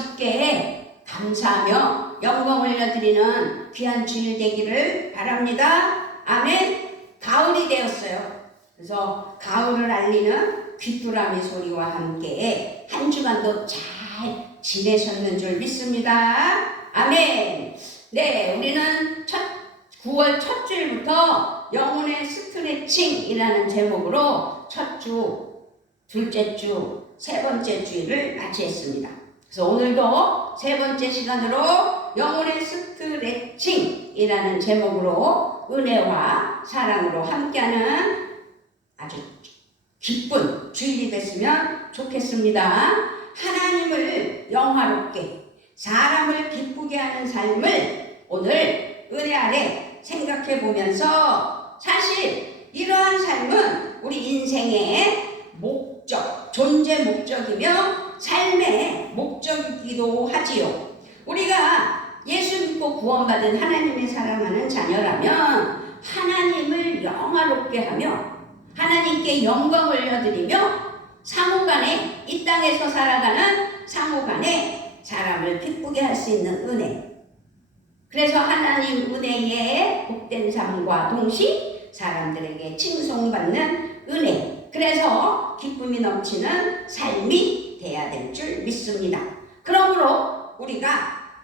주께 감사하며 영광 올려드리는 귀한 주일 되기를 바랍니다. 아멘. 가을이 되었어요. 그래서 가을을 알리는 귀뚜라미 소리와 함께 한 주간도 잘 지내셨는 줄 믿습니다. 아멘. 네, 우리는 9월 첫 주일부터 영혼의 스트레칭이라는 제목으로 첫 주, 둘째 주, 세 번째 주일을 맞이했습니다. 그래서 오늘도 세 번째 시간으로 영혼의 스트레칭이라는 제목으로 은혜와 사랑으로 함께하는 아주 기쁜 주일이 됐으면 좋겠습니다. 하나님을 영화롭게 사람을 기쁘게 하는 삶을 오늘 은혜 아래 생각해 보면서 사실 이러한 삶은 우리 인생의 목적, 존재 목적이며 삶의 목적이기도 하지요. 우리가 예수 믿고 구원받은 하나님의 사랑하는 자녀라면 하나님을 영화롭게 하며 하나님께 영광을 올려드리며 상호간에 이 땅에서 살아가는 상호간에 사람을 기쁘게 할 수 있는 은혜, 그래서 하나님 은혜의 복된 삶과 동시에 사람들에게 칭송받는 은혜, 그래서 기쁨이 넘치는 삶이 돼야 될 줄 믿습니다. 그러므로 우리가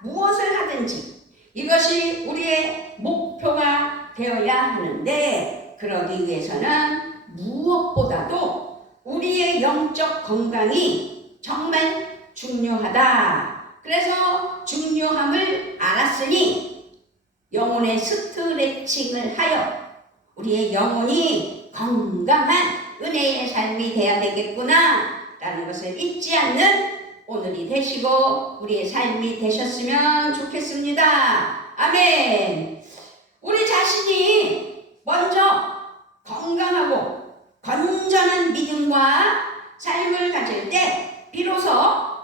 무엇을 하든지 이것이 우리의 목표가 되어야 하는데, 그러기 위해서는 무엇보다도 우리의 영적 건강이 정말 중요하다. 그래서 중요함을 알았으니 영혼의 스트레칭을 하여 우리의 영혼이 건강한 은혜의 삶이 되어야 되겠구나 라는 것을 잊지 않는 오늘이 되시고 우리의 삶이 되셨으면 좋겠습니다. 아멘. 우리 자신이 먼저 건강하고 건전한 믿음과 삶을 가질 때 비로소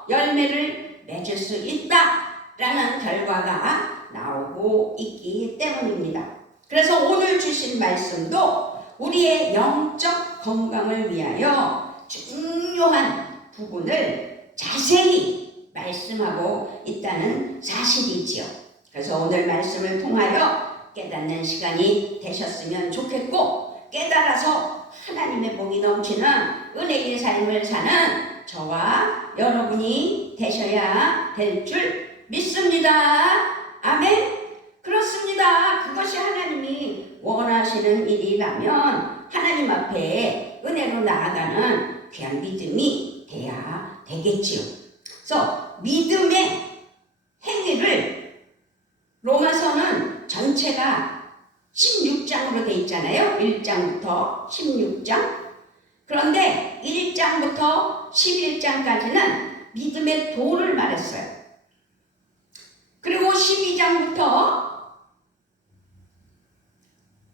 열매를 맺을 수 있다라는 결과가 나오고 있기 때문입니다. 그래서 오늘 주신 말씀도 우리의 영적 건강을 위하여 중요한 부분을 자세히 말씀하고 있다는 사실이지요. 그래서 오늘 말씀을 통하여 깨닫는 시간이 되셨으면 좋겠고, 깨달아서 하나님의 복이 넘치는 은혜의 삶을 사는 저와 여러분이 되셔야 될 줄 믿습니다. 아멘. 그렇습니다. 그것이 하나님이 원하시는 일이라면 하나님 앞에 은혜로 나아가는 귀한 믿음이 돼야 되겠지요. 그래서 믿음의 행위를 로마서는 전체가 16장으로 되어 있잖아요. 1장부터 16장. 그런데 1장부터 11장까지는 믿음의 도를 말했어요. 그리고 12장부터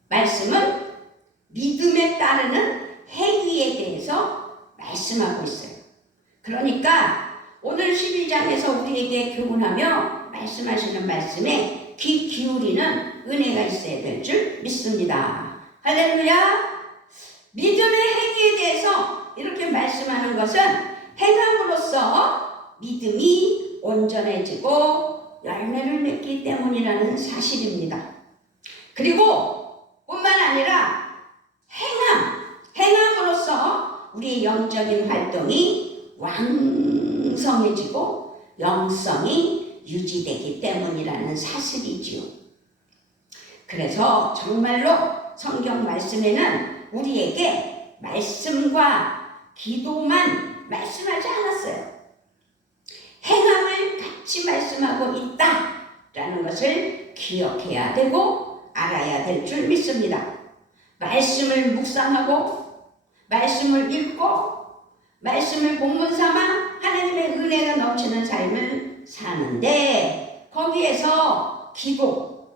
말씀은 믿음에 따르는 행위에 대해서 말씀하고 있어요. 그러니까 오늘 12장에서 우리에게 교훈하며 말씀하시는 말씀에 귀 기울이는 은혜가 있어야 될 줄 믿습니다. 할렐루야. 믿음의 행위에 대해서 이렇게 말씀하는 것은 행함으로써 믿음이 온전해지고 열매를 맺기 때문이라는 사실입니다. 그리고 뿐만 아니라 행함으로써 우리의 영적인 활동이 왕성해지고 영성이 유지되기 때문이라는 사실이지요. 그래서 정말로 성경 말씀에는 우리에게 말씀과 기도만 말씀하지 않았어요. 행함을 같이 말씀하고 있다라는 것을 기억해야 되고 알아야 될 줄 믿습니다. 말씀을 묵상하고 말씀을 읽고 말씀을 본문 삼아 하나님의 은혜가 넘치는 삶을 사는데, 거기에서 기도,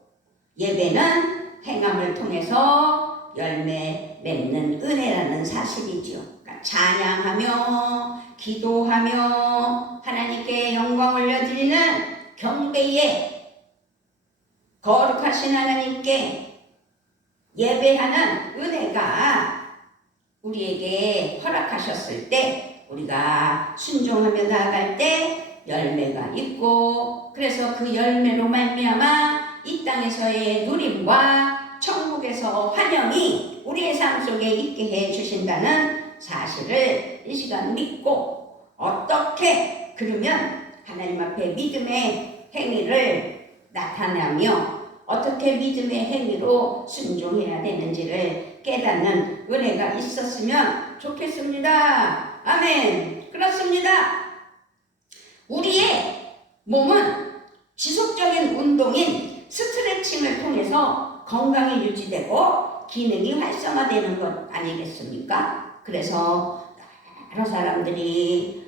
예배는 행함을 통해서 열매 맺는 은혜라는 사실이지요. 그러니까 찬양하며 기도하며 하나님께 영광 올려드리는 경배에 거룩하신 하나님께 예배하는 은혜가 우리에게 허락하셨을 때, 우리가 순종하며 나아갈 때 열매가 있고, 그래서 그 열매로 말미암아 이 땅에서의 누림과 천국에서 환영이 우리의 삶 속에 있게 해 주신다는 사실을 이 시간 믿고, 어떻게 그러면 하나님 앞에 믿음의 행위를 나타내며 어떻게 믿음의 행위로 순종해야 되는지를 깨닫는 은혜가 있었으면 좋겠습니다. 아멘. 그렇습니다. 우리의 몸은 지속적인 운동인 스트레칭을 통해서 건강이 유지되고 기능이 활성화되는 것 아니겠습니까? 그래서 여러 사람들이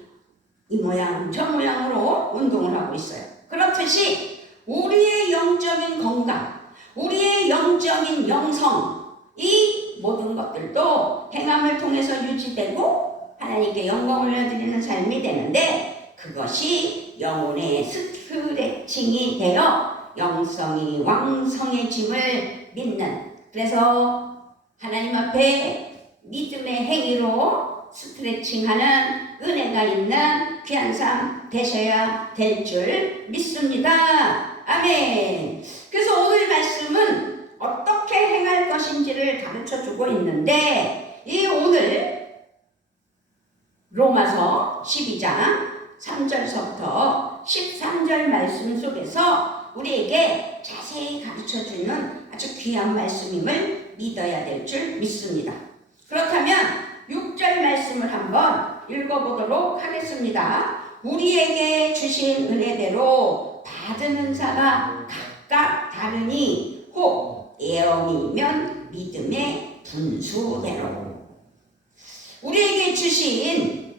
이 모양 저 모양으로 운동을 하고 있어요. 그렇듯이 우리의 영적인 건강, 우리의 영적인 영성, 이 모든 것들도 행함을 통해서 유지되고 하나님께 영광을 올려드리는 삶이 되는데, 그것이 영혼의 스트레칭이 되어 영성이 왕성해짐을 믿는, 그래서 하나님 앞에 믿음의 행위로 스트레칭하는 은혜가 있는 귀한 삶 되셔야 될 줄 믿습니다. 아멘. 그래서 오늘 말씀은 어떻게 행할 것인지를 가르쳐 주고 있는데, 이 오늘 로마서 12장 3절서부터 13절 말씀 속에서 우리에게 자세히 가르쳐 주는 아주 귀한 말씀임을 믿어야 될 줄 믿습니다. 그렇다면 6절 말씀을 한번 읽어보도록 하겠습니다. 우리에게 주신 은혜대로 받은 은사가 각각 다르니 혹 예언이면 믿음의 분수대로. 우리에게 주신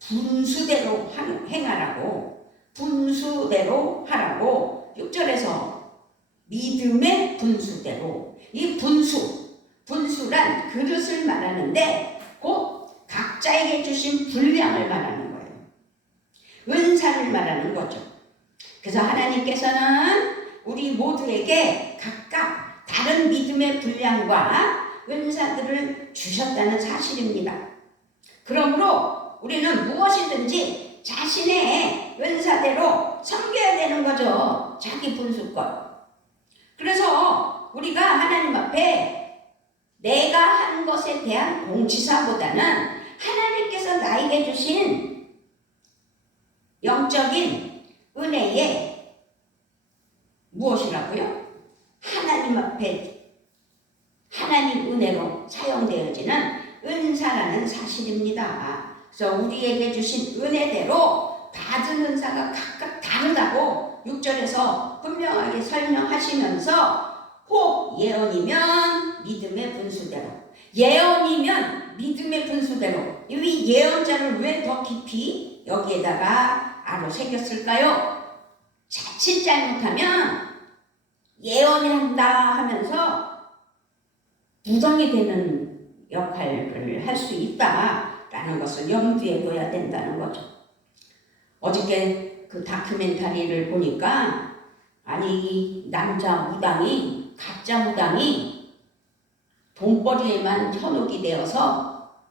분수대로 행하라고, 분수대로 하라고 6절에서 믿음의 분수대로. 이 분수란 그릇을 말하는데 곧 각자에게 주신 분량을 말하는 거예요. 은사를 말하는 거죠. 그래서 하나님께서는 우리 모두에게 각각 다른 믿음의 분량과 은사들을 주셨다는 사실입니다. 그러므로 우리는 무엇이든지 자신의 은사대로 섬겨야 되는 거죠. 자기 분수껏. 그래서 우리가 하나님 앞에 내가 한 것에 대한 공치사보다는 하나님께서 나에게 주신 영적인 은혜에 무엇이라고요? 하나님 앞에 하나님 은혜로 사용되어지는 은사라는 사실입니다. 그래서 우리에게 주신 은혜대로 받은 은사가 각각 다르다고 6절에서 분명하게 설명하시면서 혹 예언이면 믿음의 분수대로, 예언이면 믿음의 분수대로. 이 예언자를 왜 더 깊이 여기에다가 아로 새겼을까요? 자칫 잘못하면 예언한다 하면서 무당이 되는 역할을 할 수 있다라는 것을 염두에 둬야 된다는 거죠. 어저께 그 다큐멘터리를 보니까, 아니 남자 무당이, 가짜 무당이 돈벌이에만 현혹이 되어서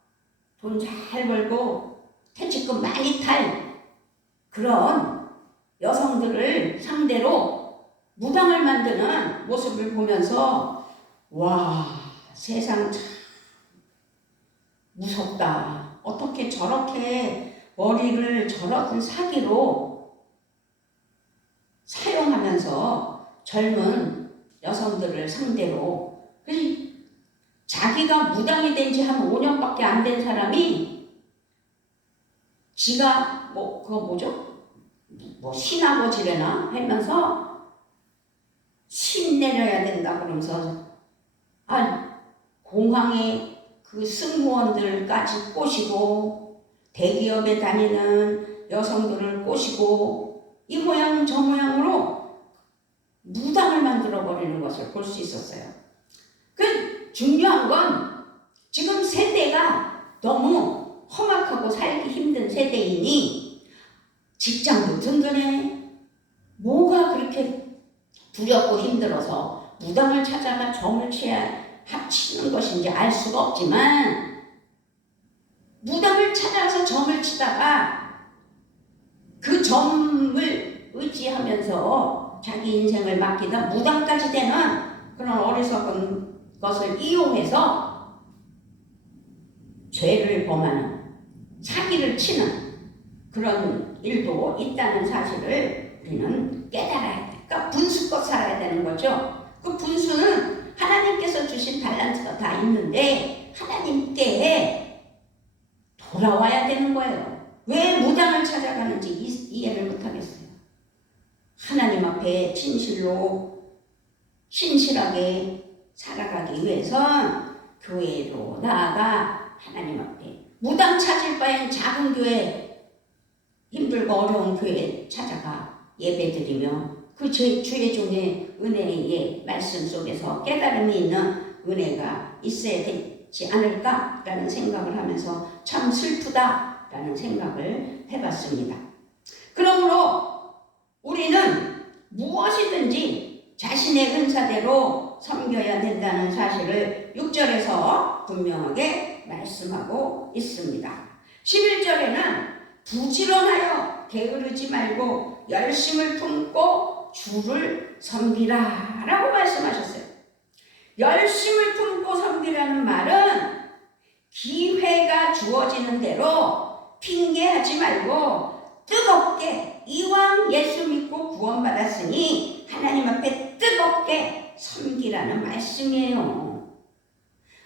돈 잘 벌고 퇴직금 많이 탈 그런 여성들을 상대로 무당을 만드는 모습을 보면서, 와, 세상 참 무섭다. 어떻게 저렇게 머리를 저런 사기로 사용하면서 젊은 여성들을 상대로, 자기가 무당이 된 지 한 5년밖에 안 된 사람이 지가 그거 뭐죠? 신아버지래나 하면서 신 내려야 된다 그러면서 공항에 그 승무원들까지 꼬시고 대기업에 다니는 여성들을 꼬시고 이 모양 저 모양으로 무당을 만들어버리는 것을 볼 수 있었어요. 그 중요한 건 지금 세대가 너무 험악하고 살기 힘든 세대이니 직장도 든든해. 뭐가 그렇게 두렵고 힘들어서 무당을 찾아가 점을 치는 것인지 알 수가 없지만, 무당을 찾아서 점을 치다가 그 점을 의지하면서 자기 인생을 맡기다 무당까지 되는 그런 어리석은 것을 이용해서 죄를 범하는, 사기를 치는 그런 일도 있다는 사실을 우리는 깨달아야 돼. 그러니까 분수껏 살아야 되는 거죠. 그 분수는 하나님께서 주신 달란트가 다 있는데 하나님께 돌아와야 되는 거예요. 왜 무당을 찾아가는지 이해를 못하겠어요. 하나님 앞에 진실로 신실하게 살아가기 위해선 교회로 나아가 하나님 앞에, 무당 찾을 바엔 작은 교회, 힘들고 어려운 교회 찾아가 예배드리며 그 주의 종의 은혜의 말씀 속에서 깨달음이 있는 은혜가 있어야 되지 않을까라는 생각을 하면서 참 슬프다라는 생각을 해봤습니다. 그러므로 우리는 무엇이든지 자신의 은사대로 섬겨야 된다는 사실을 6절에서 분명하게 말씀하고 있습니다. 11절에는 부지런하여 게으르지 말고 열심을 품고 주를 섬기라 라고 말씀하셨어요. 열심을 품고 섬기라는 말은 기회가 주어지는 대로 핑계하지 말고 뜨겁게, 이왕 예수 믿고 구원받았으니 하나님 앞에 뜨겁게 섬기라는 말씀이에요.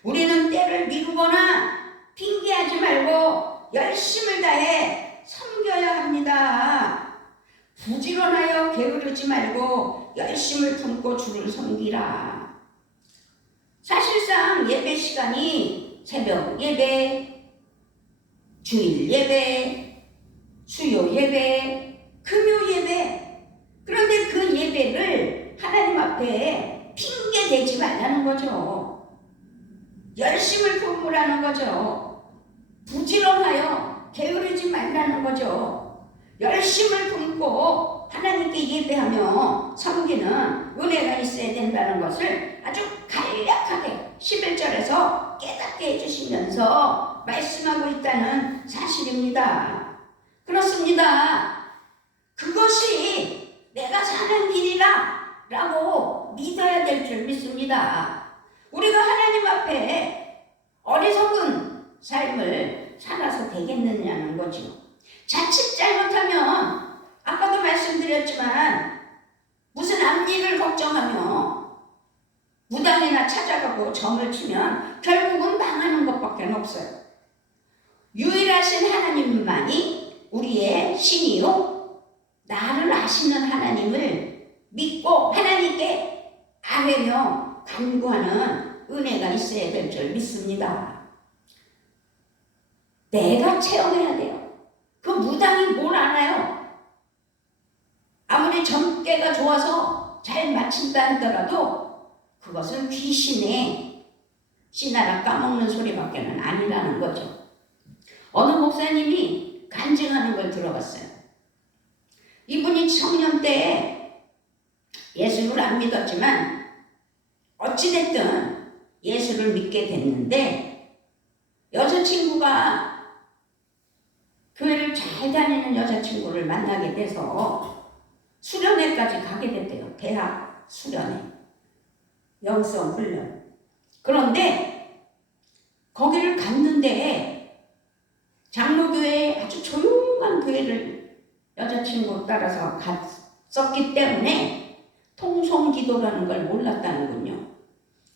우리는 때를 미루거나 핑계하지 말고 열심을 다해 섬겨야 합니다. 부지런하여 게으르지 말고 열심을 품고 주를 섬기라. 사실상 예배 시간이 새벽 예배, 주일 예배, 수요 예배, 금요 예배. 그런데 그 예배를 하나님 앞에 핑계 대지 말라는 거죠. 열심을 품으라는 거죠. 부지런하여 게으르지 말라는 거죠. 열심을 품고 하나님께 예배하며 섬기는 은혜가 있어야 된다는 것을 아주 간략하게 11절에서 깨닫게 해주시면서 말씀하고 있다는 사실입니다. 그렇습니다. 그것이 내가 사는 길이라 라고 믿어야 될 줄 믿습니다. 우리가 하나님 앞에 어리석은 삶을 살아서 되겠느냐는 거죠. 자칫 잘못하면 아까도 말씀드렸지만 무슨 앞일을 걱정하며 무당이나 찾아가고 점을 치면 결국은 망하는 것밖에 없어요. 유일하신 하나님만이 우리의 신이요, 나를 아시는 하나님을 믿고 하나님께 아뢰며 간구하는 은혜가 있어야 될 줄 믿습니다. 내가 체험해야 돼요. 그 무당이 뭘 알아요? 아무리 점괘가 좋아서 잘 맞춘다 하더라도 그것은 귀신의 씨나라 까먹는 소리밖에는 아니라는 거죠. 어느 목사님이 간증하는 걸 들어봤어요. 이분이 청년 때 예수를 안 믿었지만 어찌됐든 예수를 믿게 됐는데 여자친구가 교회를 잘 다니는 여자친구를 만나게 돼서 수련회까지 가게 됐대요. 대학 수련회, 영성 훈련. 그런데 거기를 갔는데 장로교회에 아주 조용한 교회를 여자친구 따라서 갔었기 때문에 통성기도라는 걸 몰랐다는군요.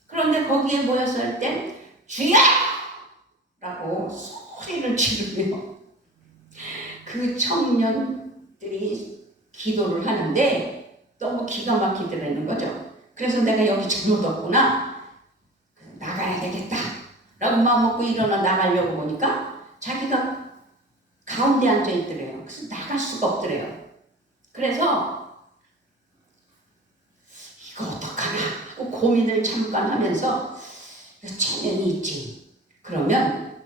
그런데 거기에 모였을 땐 주여! 라고 소리를 지르며 그 청년들이 기도를 하는데 너무 기가 막히더라는 거죠. 그래서 내가 여기 잘못 왔구나, 나가야 되겠다 라고 마음 먹고 일어나 나가려고 보니까 자기가 가운데 앉아 있더래요. 그래서 나갈 수가 없더래요. 그래서 이거 어떡하나 하고 고민을 잠깐 하면서 체면이 있지, 그러면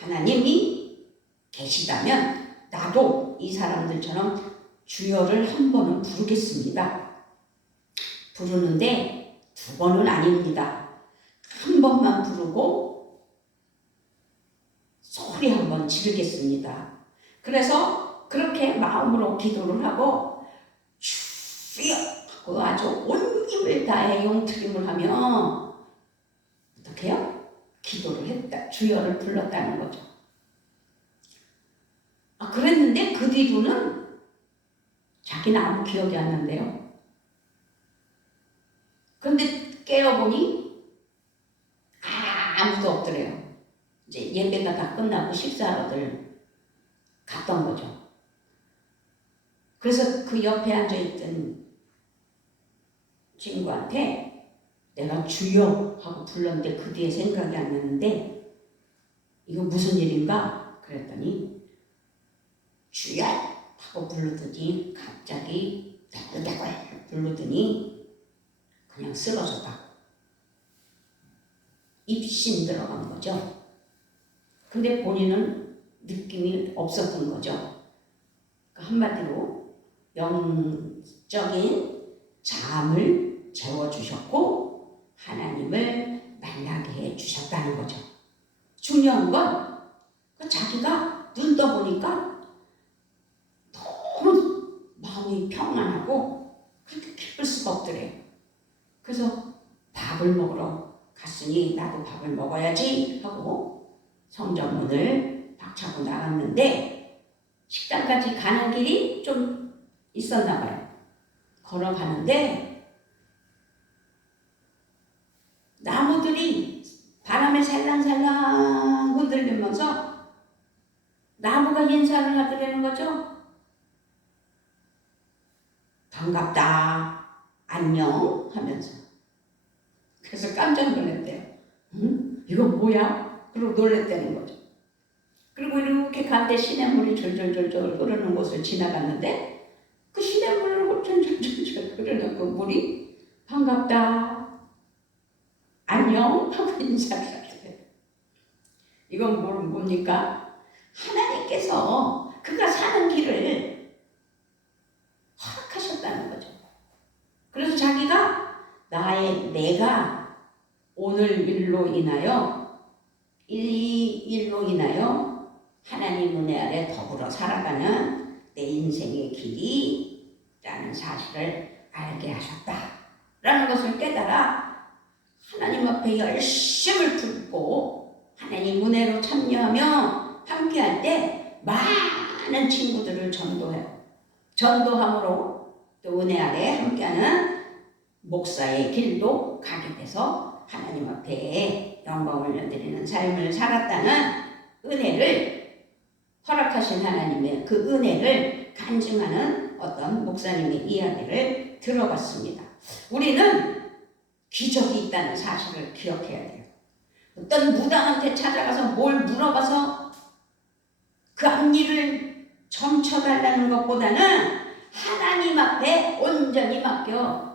하나님이 계시다면 나도 이 사람들처럼 주여를 한 번은 부르겠습니다. 부르는데 2번은 아닙니다. 한 번만 부르고 소리 한 번 지르겠습니다. 그래서 그렇게 마음으로 기도를 하고 주여 하고 아주 온 힘을 다해 용트림을 하면 어떻게 해요? 기도를 했다. 주여를 불렀다는 거죠. 그랬는데 그 뒤로는 자기는 아무 기억이 안 난대요. 그런데 깨어보니 아무도 없더래요. 이제 예배가 다 끝나고 식사하러들 갔던 거죠. 그래서 그 옆에 앉아있던 친구한테 내가 주여 하고 불렀는데 그 뒤에 생각이 안 나는데 이거 무슨 일인가? 그랬더니 주여 하고 부르더니 갑자기 대굴대굴 부르더니 그냥 쓰러졌다. 입신 들어간 거죠. 근데 본인은 느낌이 없었던 거죠. 한마디로 영적인 잠을 재워주셨고 하나님을 만나게 해주셨다는 거죠. 중요한 건 자기가 눈 떠보니까 너무 마음이 평안하고 그렇게 기쁠 수가 없더래요. 그래서 밥을 먹으러 갔으니 나도 밥을 먹어야지 하고 성전문을 박차고 나갔는데 식당까지 가는 길이 좀 있었나 봐요. 걸어가는데 나무들이 바람에 살랑살랑 흔들리면서 나무가 인사를 하더라는 거죠. 반갑다, 안녕 하면서. 그래서 깜짝 놀랐대요. 이거 뭐야? 그리고 놀랐다는 거죠. 그리고 이렇게 간데 시냇물이 졸졸졸졸 흐르는 곳을 지나갔는데 그 시냇물로 졸졸졸졸 흐르는 그 물이 반갑다, 안녕 하고 인사를 하더래요. 이건 뭡니까? 하나님께서 그가 사는 길을 허락하셨다는 거죠. 그래서 자기가 내가 오늘 일로 인하여 이 일로 인하여 하나님 은혜 아래 더불어 살아가는 내 인생의 길이라는 사실을 알게 하셨다라는 것을 깨달아 하나님 앞에 열심을 붓고 하나님 은혜로 참여하며 함께할 때 많은 친구들을 전도해요. 전도함으로 또 은혜 아래 함께하는 목사의 길도 가게 돼서 하나님 앞에 영광을 드리는 삶을 살았다는 은혜를 허락하신 하나님의 그 은혜를 간증하는 어떤 목사님의 이야기를 들어봤습니다. 우리는 기적이 있다는 사실을 기억해야 돼요. 어떤 무당한테 찾아가서 뭘 물어봐서 그 앞일을 점쳐달라는 것보다는 하나님 앞에 온전히 맡겨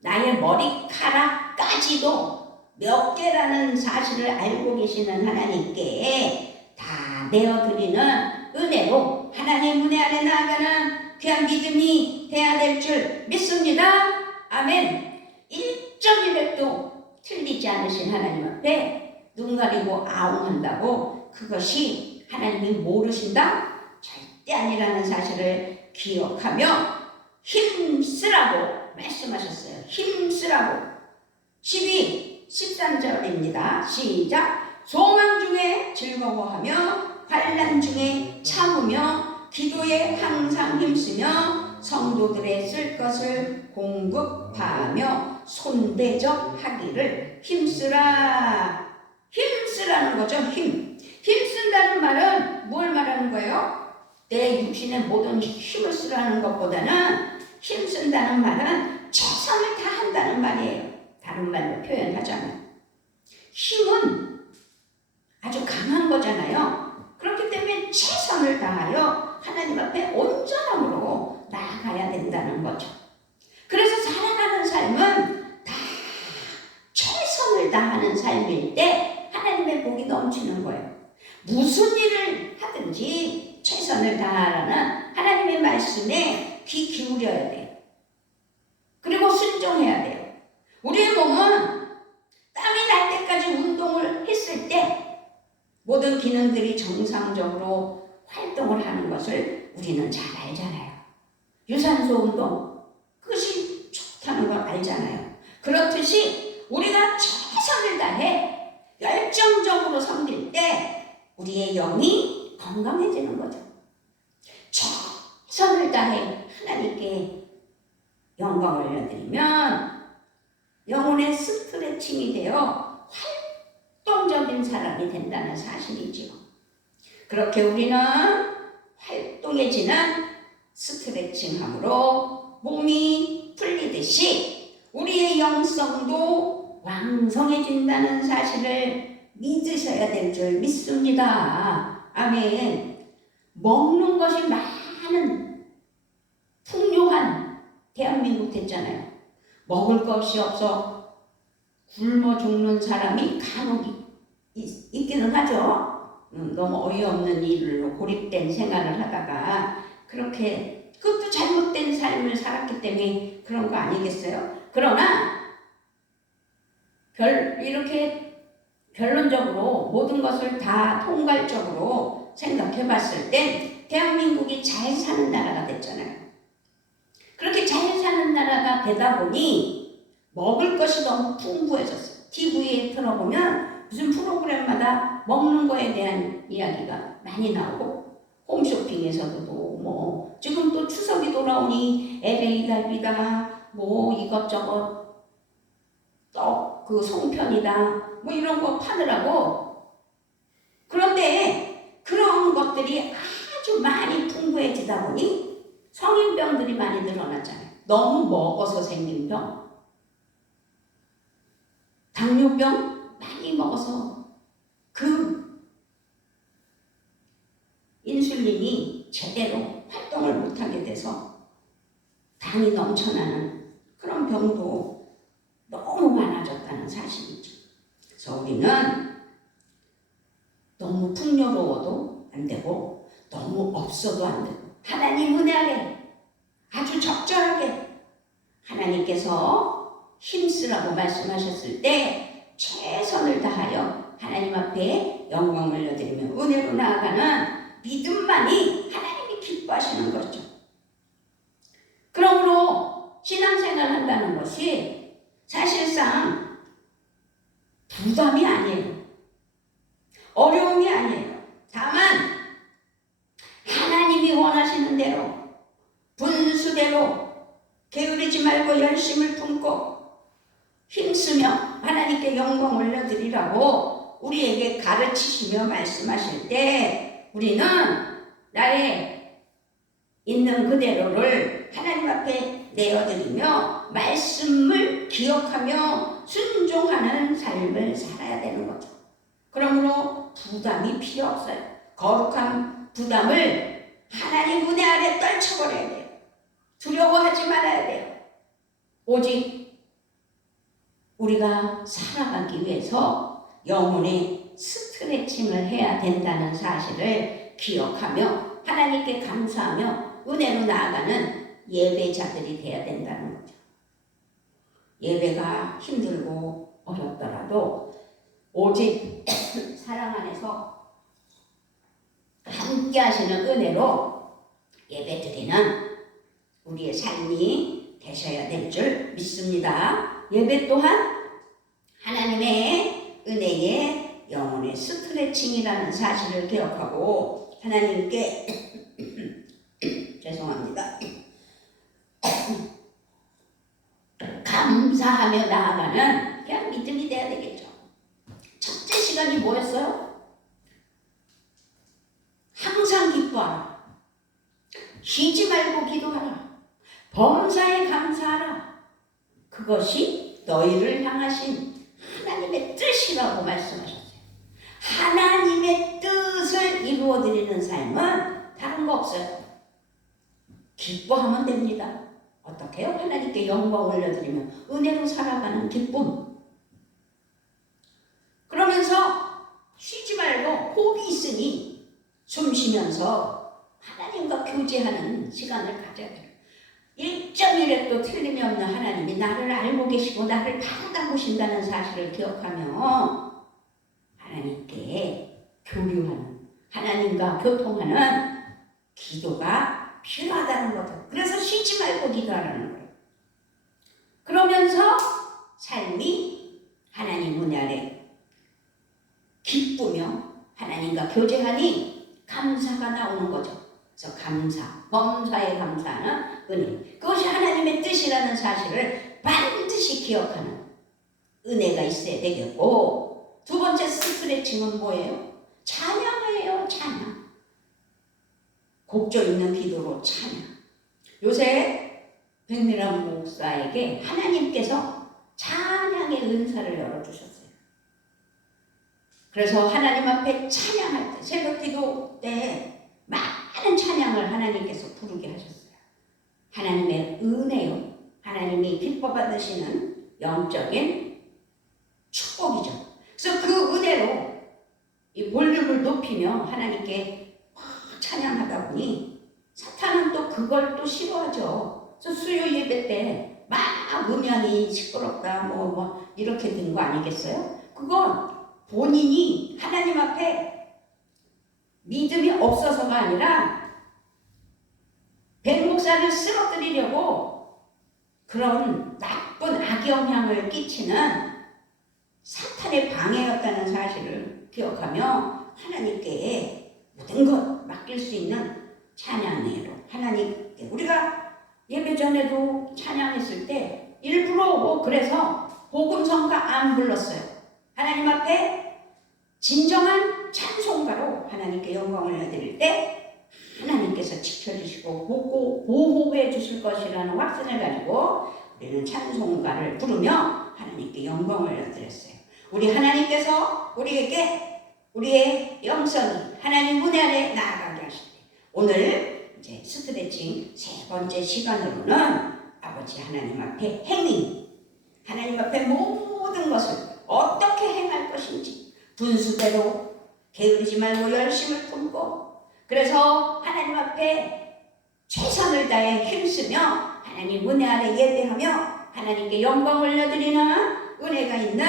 나의 머리카락까지도 몇 개라는 사실을 알고 계시는 하나님께 다 내어드리는 은혜로 하나님 은혜 아래 나아가는 귀한 믿음이 돼야 될 줄 믿습니다. 아멘. 1.1획도 틀리지 않으신 하나님 앞에 눈 가리고 아웅한다고 그것이 하나님이 모르신다? 절대 아니라는 사실을 기억하며 힘쓰라고 말씀하셨어요. 힘쓰라고. 13절입니다. 시작. 소망 중에 즐거워하며 환난 중에 참으며 기도에 항상 힘쓰며 성도들의 쓸 것을 공급하며 손대적 하기를 힘쓰라. 힘쓰라는 거죠. 힘쓴다는 말은 뭘 말하는 거예요? 내 육신의 모든 힘을 쓰라는 것보다는 힘쓴다는 말은 최선을 다한다는 말이에요. 다른 말로 표현하자면 힘은 아주 강한 거잖아요. 그렇기 때문에 최선을 다하여 하나님 앞에 온전함으로 나아가야 된다는 거죠. 그래서 살아가는 삶은 다 최선을 다하는 삶일 때 하나님의 복이 넘치는 거예요. 무슨 일을 하든지 최선을 다하라는 하나님의 말씀에 귀 기울여야 돼요. 그리고 순종해야 돼요. 우리의 몸은 땀이 날 때까지 운동을 했을 때 모든 기능들이 정상적으로 활동을 하는 것을 우리는 잘 알잖아요. 유산소 운동, 그것이 좋다는 걸 알잖아요. 그렇듯이 우리가 최선을 다해 열정적으로 섬길 때 우리의 영이 건강해지는 거죠. 최선을 다해 하나님께 영광을 올려드리면 영혼의 스트레칭이 되어 활동적인 사람이 된다는 사실이죠. 그렇게 우리는 활동해지는 스트레칭함으로 몸이 풀리듯이 우리의 영성도 왕성해진다는 사실을 믿으셔야 될 줄 믿습니다. 아멘. 먹는 것이 많은 풍요한 대한민국 됐잖아요. 먹을 것이 없어 굶어 죽는 사람이 간혹 있기는 하죠. 너무 어이없는 일로 고립된 생활을 하다가 그렇게 그것도 잘못된 삶을 살았기 때문에 그런 거 아니겠어요? 그러나 이렇게 결론적으로 모든 것을 다 통괄적으로 생각해 봤을 땐 대한민국이 잘 사는 나라가 됐잖아요. 그렇게 잘 사는 나라가 되다 보니 먹을 것이 너무 풍부해졌어요. TV에 틀어보면 무슨 프로그램마다 먹는 거에 대한 이야기가 많이 나오고 홈쇼핑에서도 뭐 지금 또 추석이 돌아오니 LA 갈비다 뭐 이것저것 떡 그 송편이다 뭐 이런 거 파느라고. 그런데 그런 것들이 아주 많이 풍부해지다 보니 성인병들이 많이 늘어났잖아요. 너무 먹어서 생긴 병, 당뇨병 많이 먹어서 그 인슐린이 제대로 활동을 못하게 돼서 당이 넘쳐나는 그런 병도 너무 많아졌다는 사실이죠. 그래서 우리는 너무 풍요로워도 안 되고 너무 없어도 안 되고 하나님 은혜 아래 아주 적절하게 하나님께서 힘쓰라고 말씀하셨을 때 최선을 다하여 하나님 앞에 영광을 올려드리며 은혜로 나아가는 믿음만이 하나님이 기뻐하시는 거죠. 그러므로 신앙생활 한다는 것이 사실상 부담이 아니에요. 어려움이 아니에요. 다만 하나님이 원하시는 대로 분수대로 게으르지 말고 열심을 품고 힘쓰며 하나님께 영광 올려드리라고 우리에게 가르치시며 말씀하실 때 우리는 나의 있는 그대로를 하나님 앞에 내어드리며 말씀을 기억하며 순종하는 삶을 살아야 되는 거죠. 그러므로 부담이 필요 없어요. 거룩한 부담을 하나님 은혜 아래 떨쳐버려야 돼요. 두려워하지 말아야 돼요. 오직 우리가 살아가기 위해서 영혼의 스트레칭을 해야 된다는 사실을 기억하며 하나님께 감사하며 은혜로 나아가는 예배자들이 되어야 된다는 거죠. 예배가 힘들고 어렵더라도 오직 사랑 안에서 함께 하시는 은혜로 예배드리는 우리의 삶이 되셔야 될 줄 믿습니다. 예배 또한 하나님의 은혜의 영혼의 스트레칭이라는 사실을 기억하고 하나님께 죄송합니다. 감사하며 나아가는 그냥 믿음이 돼야 되겠죠. 첫째 시간이 뭐였어요? 항상 기뻐하라. 쉬지 말고 기도하라. 범사에 감사하라. 그것이 너희를 향하신 하나님의 뜻이라고 말씀하셨어요. 하나님의 뜻을 이루어드리는 삶은 다른 거 없어요. 기뻐하면 됩니다. 어떻게 해요? 하나님께 영광 올려드리며 은혜로 살아가는 기쁨. 그러면서 쉬지 말고 호흡이 있으니 숨 쉬면서 하나님과 교제하는 시간을 가져야 돼요. 1.1획도 틀림이 없는 하나님이 나를 알고 계시고 나를 바라보신다는 사실을 기억하며 하나님께 교류하는, 하나님과 교통하는 기도가 필요하다는 거죠. 그래서 쉬지 말고 기도하라는 거예요. 그러면서 삶이 하나님 은혜 아래 기쁘며 하나님과 교제하니 감사가 나오는 거죠. 그래서 감사, 범사에 감사하는 은혜. 그것이 하나님의 뜻이라는 사실을 반드시 기억하는 은혜가 있어야 되겠고, 두 번째 스트레칭은 뭐예요? 찬양이에요. 찬양. 곡조 있는 기도로 찬양. 요새 백미란 목사에게 하나님께서 찬양의 은사를 열어주셨어요. 그래서 하나님 앞에 찬양할 때, 새벽 기도 때 많은 찬양을 하나님께서 부르게 하셨어요. 하나님의 은혜요. 하나님이 기뻐 받으시는 영적인 축복이죠. 그래서 그 은혜로 이 볼륨을 높이며 하나님께 찬양하다 보니 사탄은 또 그걸 또 싫어하죠. 그래서 수요 예배 때 막 음향이 시끄럽다 뭐 이렇게 된 거 아니겠어요? 그건 본인이 하나님 앞에 믿음이 없어서가 아니라 백 목사를 쓰러뜨리려고 그런 나쁜 악영향을 끼치는 사탄의 방해였다는 사실을 기억하며 하나님께 모든 것 맡길 수 있는 찬양으로 하나님께, 우리가 예배 전에도 찬양했을 때 일부러 그래서 복음성가 안 불렀어요. 하나님 앞에 진정한 찬송가로 하나님께 영광을 올려드릴 때 하나님께서 지켜주시고 보호해 주실 것이라는 확신을 가지고 우리는 찬송가를 부르며 하나님께 영광을 올려드렸어요. 우리 하나님께서 우리에게 우리의 영성이 하나님 은혜 아래 나아가게 하실 때, 오늘 이제 스트레칭 세 번째 시간으로는 아버지 하나님 앞에 행위, 하나님 앞에 모든 것을 어떻게 행할 것인지 분수대로 게으르지 말고 열심을 품고, 그래서 하나님 앞에 최선을 다해 힘쓰며 하나님 은혜 아래 예배하며 하나님께 영광을 올려드리는 은혜가 있는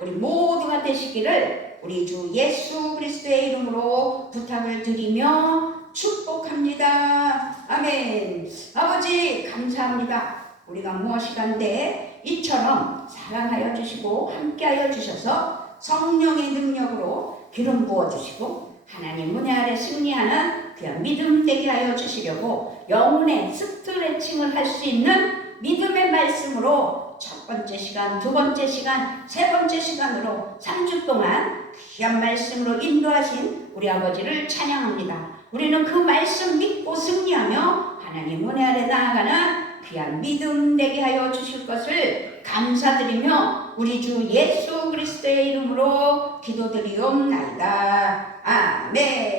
우리 모두가 되시기를 우리 주 예수 그리스도의 이름으로 부탁을 드리며 축복합니다. 아멘. 아버지 감사합니다. 우리가 무엇이간데 이처럼 사랑하여 주시고 함께하여 주셔서 성령의 능력으로 기름 부어주시고 하나님 은혜 아래 승리하는 그냥 믿음 되게 하여 주시려고 영혼의 스트레칭을 할 수 있는 믿음의 말씀으로 첫 번째 시간, 두 번째 시간, 세 번째 시간으로 3주 동안 귀한 말씀으로 인도하신 우리 아버지를 찬양합니다. 우리는 그 말씀 믿고 승리하며 하나님 은혜 아래 나아가는 귀한 믿음 되게 하여 주실 것을 감사드리며 우리 주 예수 그리스도의 이름으로 기도드리옵나이다. 아멘.